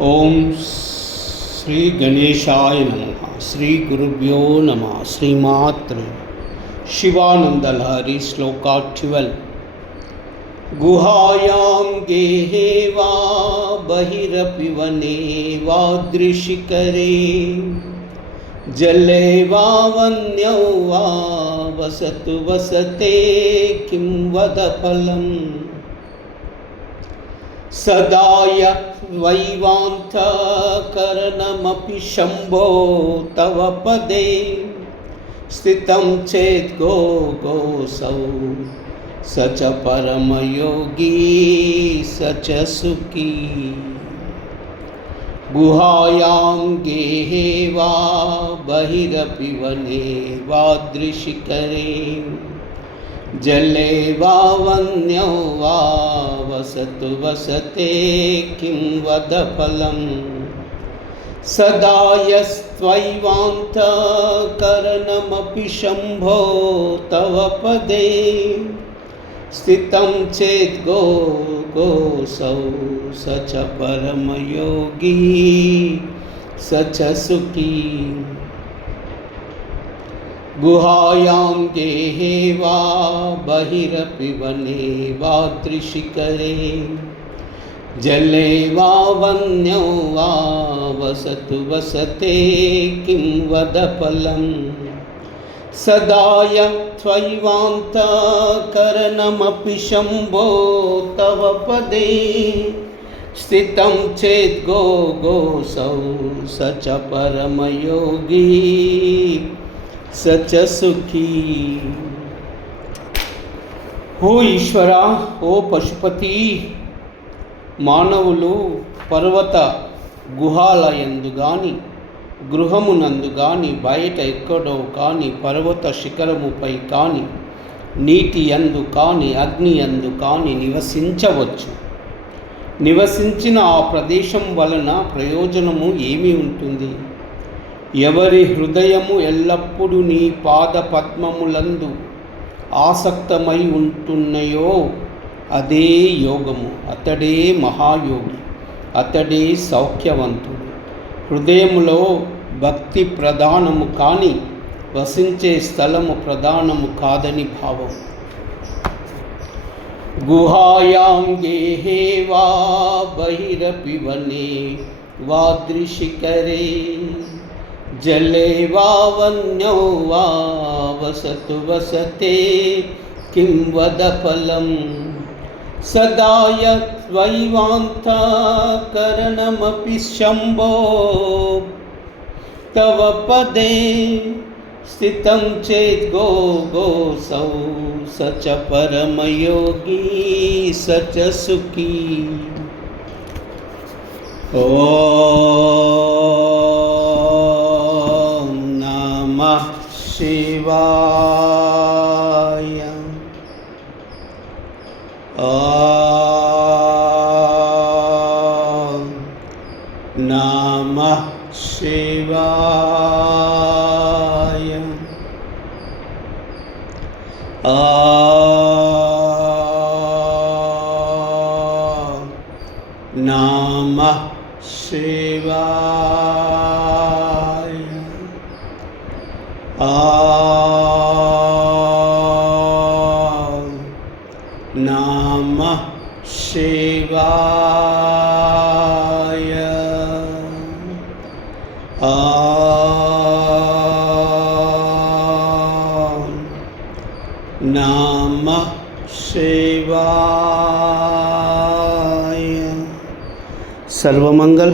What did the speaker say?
ओम श्री गणेशाय नमः। श्री गुरुभ्यो नमः। श्रीमात्र शिवानंद लहरी श्लोका 12। गुहायां गेहे वा बहिरपि वने वा दृशिकरे जले वा वन्यौ वा वसतु वसते किं वद फलम् सदाय वैवान्तकरणमपि शम्भो तव पदे स्थितं चेत् गोसौ स च परमयोगी स च सुखी। गुहायां गेहे वा बहिरपि वने वा दृशिकरे जले वा वन्यौ वा वसतु वसते किं वद फलम् सदा यस्त्वैवान्तकरणमपि शम्भो तव पदे स्थितं चेत् गोसौ स च परमयोगी स च सुखी। गुहायां गेहे वा बहिरपि वने वा दृशिकरे जले वा वन्यौ वा वसतु वसते किं वद फलम् सदा यत्त्वैवान्तकरणमपि शम्भो तव पदे स्थितं चेत् गोसौ स च परमयोगी स च सुखी। हो ఈశ్వరా, ఓ పశుపతి, మానవులు పర్వత గుహాలయందు గాని గృహమునందు గాని బయట ఎక్కడో కాని పర్వత శిఖరముపై కాని నీటి యందు కాని అగ్ని యందు కాని నివసించవచ్చు. నివసించిన ఆ ప్రదేశం వలన ప్రయోజనము ఏమి ఉంటుంది? ఎవరి హృదయము ఎల్లప్పుడూ నీ పాద పద్మములందు ఆసక్తమై ఉంటున్నాయో అదే యోగము, అతడే మహాయోగి, అతడే సౌఖ్యవంతుడు. హృదయములో భక్తి ప్రధానము కానీ వసించే స్థలము ప్రధానము కాదని భావం. గుహాయాం గేహే వా బహిరపి వనే వా దృశికరే जले वा वन्यौ वा वसतु वसते किं वद फलम् सदा यत्त्वैवान्तकरणमपि शम्भो तव पदे स्थितं चेत् गोसौ स च परमयोगी स च सुखी। शिवाय नमः शिवाय नमः शिवाय नमः शिवाय नमः शिवाय। सर्वमंगल।